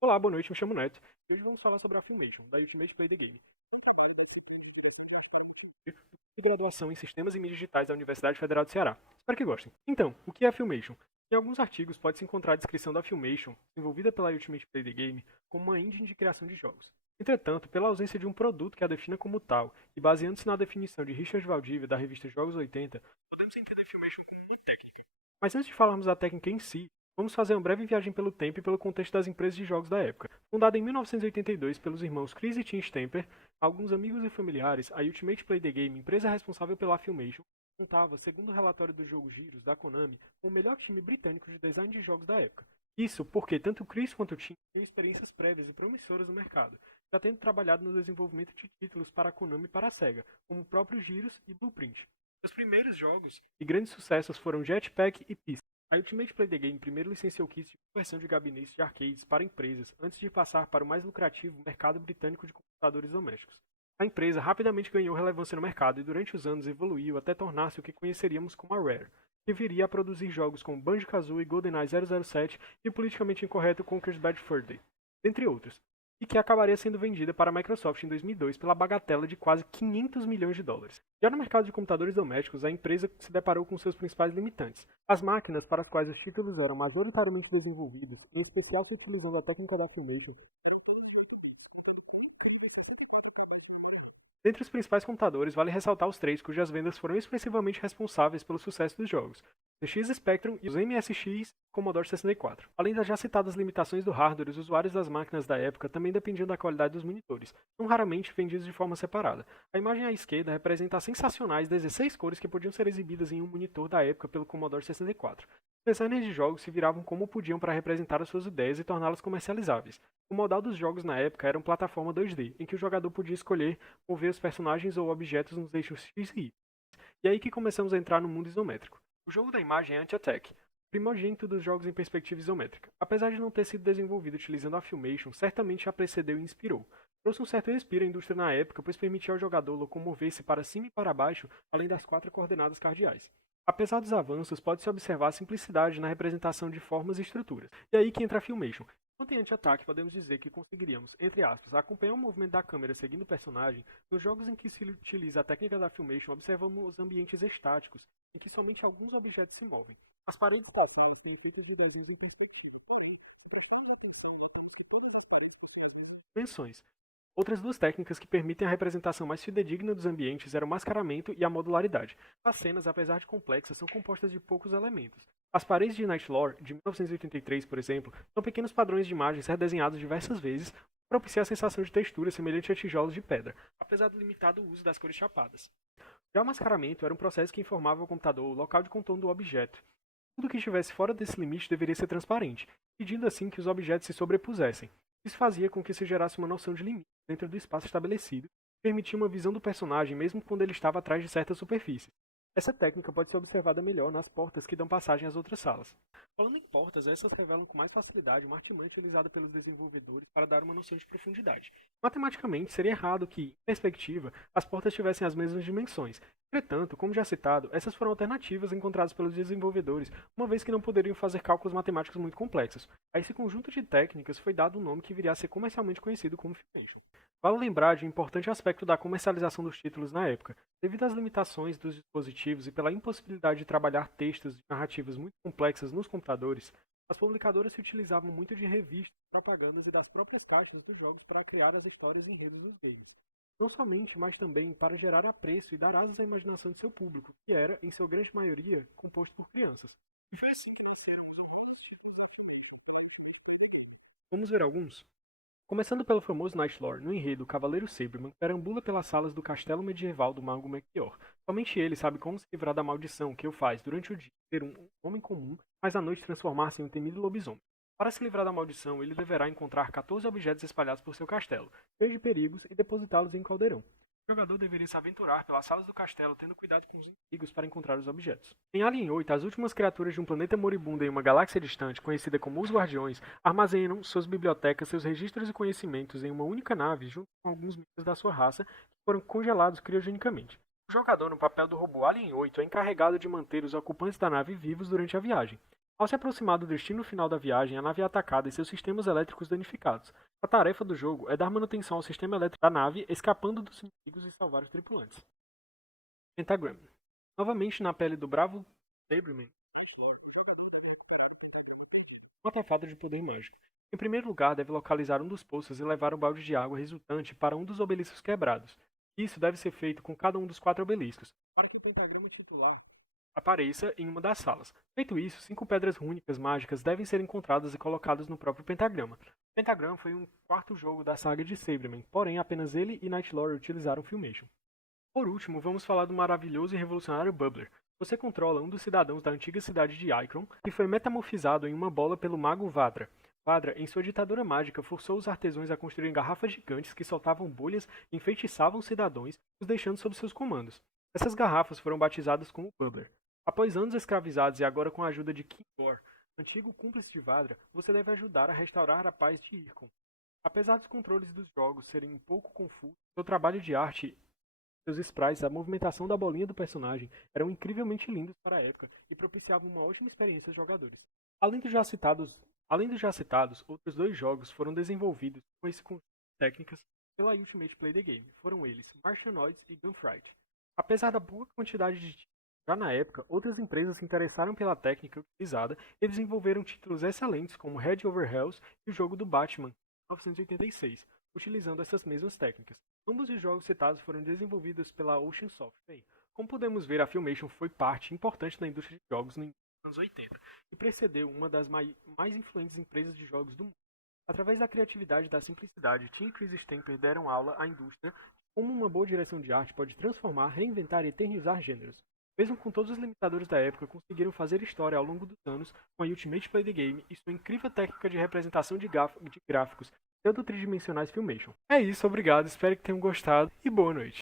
Olá, boa noite, me chamo Neto e hoje vamos falar sobre a Filmation, da Ultimate Play the Game. É um trabalho da disciplina de direção de arte para multimídia do curso de graduação em Sistemas e Mídias Digitais da Universidade Federal do Ceará. Espero que gostem. Então, o que é a Filmation? Em alguns artigos pode-se encontrar a descrição da Filmation, desenvolvida pela Ultimate Play the Game, como uma engine de criação de jogos. Entretanto, pela ausência de um produto que a defina como tal, e baseando-se na definição de Richard Valdivia da revista Jogos 80, podemos entender a Filmation como uma técnica. Mas antes de falarmos da técnica em si, vamos fazer uma breve viagem pelo tempo e pelo contexto das empresas de jogos da época. Fundada em 1982 pelos irmãos Chris e Tim Stamper, alguns amigos e familiares, a Ultimate Play the Game, empresa responsável pela Filmation, contava, segundo o relatório do jogo Gyros, da Konami, com o melhor time britânico de design de jogos da época. Isso porque tanto Chris quanto Tim tinham experiências prévias e promissoras no mercado, já tendo trabalhado no desenvolvimento de títulos para a Konami e para a Sega, como o próprio Gyros e Blueprint. Os primeiros jogos e grandes sucessos foram Jetpack e Pista. A Ultimate Play the Game primeiro licenciou kits de conversão de gabinetes de arcades para empresas, antes de passar para o mais lucrativo mercado britânico de computadores domésticos. A empresa rapidamente ganhou relevância no mercado e durante os anos evoluiu até tornar-se o que conheceríamos como a Rare, que viria a produzir jogos como Banjo-Kazooie, GoldenEye 007 e o politicamente incorreto Conker's Bad Fur Day, dentre outros, e que acabaria sendo vendida para a Microsoft em 2002 pela bagatela de quase 500 milhões de dólares. Já no mercado de computadores domésticos, a empresa se deparou com seus principais limitantes. As máquinas para as quais os títulos eram majoritariamente desenvolvidos, em especial que utilizando a técnica da Filmation, eram todas de 8 bits, colocando por incríveis 64 KB de memória RAM. Dentre os principais computadores, vale ressaltar os três cujas vendas foram expressivamente responsáveis pelo sucesso dos jogos: o ZX Spectrum e os MSX Commodore 64. Além das já citadas limitações do hardware, os usuários das máquinas da época também dependiam da qualidade dos monitores, não raramente vendidos de forma separada. A imagem à esquerda representa as sensacionais 16 cores que podiam ser exibidas em um monitor da época pelo Commodore 64. Os designers de jogos se viravam como podiam para representar as suas ideias e torná-las comercializáveis. O modal dos jogos na época era uma plataforma 2D, em que o jogador podia escolher mover os personagens ou objetos nos eixos X e Y. E é aí que começamos a entrar no mundo isométrico. O jogo da imagem é Anti-Attack, primogênito dos jogos em perspectiva isométrica. Apesar de não ter sido desenvolvido utilizando a Filmation, certamente a precedeu e inspirou. Trouxe um certo respiro à indústria na época, pois permitia ao jogador locomover-se para cima e para baixo, além das 4 coordenadas cardeais. Apesar dos avanços, pode-se observar a simplicidade na representação de formas e estruturas. E é aí que entra a Filmation. Quanto em anti-ataque, podemos dizer que conseguiríamos, entre aspas, acompanhar o movimento da câmera seguindo o personagem. Nos jogos em que se utiliza a técnica da Filmation, observamos ambientes estáticos, em que somente alguns objetos se movem. As paredes da sala são feitas de desenhos em perspectiva, porém, se prestarmos atenção, notamos que todas as paredes possuem as mesmas dimensões. Outras duas técnicas que permitem a representação mais fidedigna dos ambientes eram o mascaramento e a modularidade. As cenas, apesar de complexas, são compostas de poucos elementos. As paredes de Night Lore, de 1983, por exemplo, são pequenos padrões de imagens redesenhados diversas vezes para propiciar a sensação de textura semelhante a tijolos de pedra, apesar do limitado uso das cores chapadas. Já o mascaramento era um processo que informava ao computador o local de contorno do objeto. Tudo que estivesse fora desse limite deveria ser transparente, impedindo assim que os objetos se sobrepusessem. Isso fazia com que se gerasse uma noção de limite dentro do espaço estabelecido, e permitia uma visão do personagem mesmo quando ele estava atrás de certas superfícies. Essa técnica pode ser observada melhor nas portas que dão passagem às outras salas. Falando em portas, essas revelam com mais facilidade uma artimanha utilizada pelos desenvolvedores para dar uma noção de profundidade. Matematicamente, seria errado que, em perspectiva, as portas tivessem as mesmas dimensões. Entretanto, como já citado, essas foram alternativas encontradas pelos desenvolvedores, uma vez que não poderiam fazer cálculos matemáticos muito complexos. A esse conjunto de técnicas foi dado um nome que viria a ser comercialmente conhecido como Filmation. Vale lembrar de um importante aspecto da comercialização dos títulos na época. Devido às limitações dos dispositivos e pela impossibilidade de trabalhar textos e narrativas muito complexas nos computadores, as publicadoras se utilizavam muito de revistas, propagandas e das próprias caixas dos jogos para criar as histórias e enredos dos games. Não somente, mas também para gerar apreço e dar asas à imaginação de seu público, que era, em sua grande maioria, composto por crianças. E foi assim que nasceram os honrosos títulos da Filmation. Vamos ver alguns? Começando pelo famoso Night Lore, no enredo, o Cavaleiro Saberman perambula pelas salas do castelo medieval do mago Melchior. Somente ele sabe como se livrar da maldição que o faz, durante o dia, ser um homem comum, mas à noite transformar-se em um temido lobisomem. Para se livrar da maldição, ele deverá encontrar 14 objetos espalhados por seu castelo, cheios de perigos, e depositá-los em um caldeirão. O jogador deveria se aventurar pelas salas do castelo, tendo cuidado com os inimigos para encontrar os objetos. Em Alien 8, as últimas criaturas de um planeta moribundo em uma galáxia distante, conhecida como os Guardiões, armazenam suas bibliotecas, seus registros e conhecimentos em uma única nave, junto com alguns membros da sua raça, que foram congelados criogenicamente. O jogador, no papel do robô Alien 8, é encarregado de manter os ocupantes da nave vivos durante a viagem. Ao se aproximar do destino final da viagem, a nave é atacada e seus sistemas elétricos danificados. A tarefa do jogo é dar manutenção ao sistema elétrico da nave, escapando dos inimigos e salvar os tripulantes. Pentagram. Novamente na pele do bravo Sabreman, um artefato de poder mágico. Em primeiro lugar, deve localizar um dos poços e levar o balde de água resultante para um dos obeliscos quebrados. Isso deve ser feito com cada um dos 4 obeliscos, para que o pentagrama titular apareça em uma das salas. Feito isso, 5 pedras rúnicas mágicas devem ser encontradas e colocadas no próprio pentagrama. O pentagrama foi um quarto jogo da saga de Sabreman, porém apenas ele e Nightlore utilizaram Filmation. Por último, vamos falar do maravilhoso e revolucionário Bubbler. Você controla um dos cidadãos da antiga cidade de Icron, que foi metamorfizado em uma bola pelo mago Vadra. Vadra, em sua ditadura mágica, forçou os artesãos a construírem garrafas gigantes que soltavam bolhas e enfeitiçavam os cidadãos, os deixando sob seus comandos. Essas garrafas foram batizadas como Bubbler. Após anos escravizados e agora com a ajuda de King Thor, antigo cúmplice de Vadra, você deve ajudar a restaurar a paz de Irkon. Apesar dos controles dos jogos serem um pouco confusos, seu trabalho de arte, seus sprites, a movimentação da bolinha do personagem eram incrivelmente lindos para a época e propiciavam uma ótima experiência aos jogadores. Além dos já citados, outros 2 jogos foram desenvolvidos com esse conjunto de técnicas pela Ultimate Play the Game. Foram eles Martianoids e Gunfight. Apesar da boa quantidade de títulos já na época, outras empresas se interessaram pela técnica utilizada e desenvolveram títulos excelentes como Head Over Hells e o jogo do Batman, 1986, utilizando essas mesmas técnicas. Ambos os jogos citados foram desenvolvidos pela Ocean Software. Como podemos ver, a Filmation foi parte importante da indústria de jogos nos anos 80 e precedeu uma das mais influentes empresas de jogos do mundo. Através da criatividade e da simplicidade, Tim e Chris Stamper deram aula à indústria de como uma boa direção de arte pode transformar, reinventar e eternizar gêneros. Mesmo com todos os limitadores da época, conseguiram fazer história ao longo dos anos com a Ultimate Play the Game e sua incrível técnica de representação de gráficos pseudo-tridimensionais Filmation. É isso, obrigado, espero que tenham gostado e boa noite.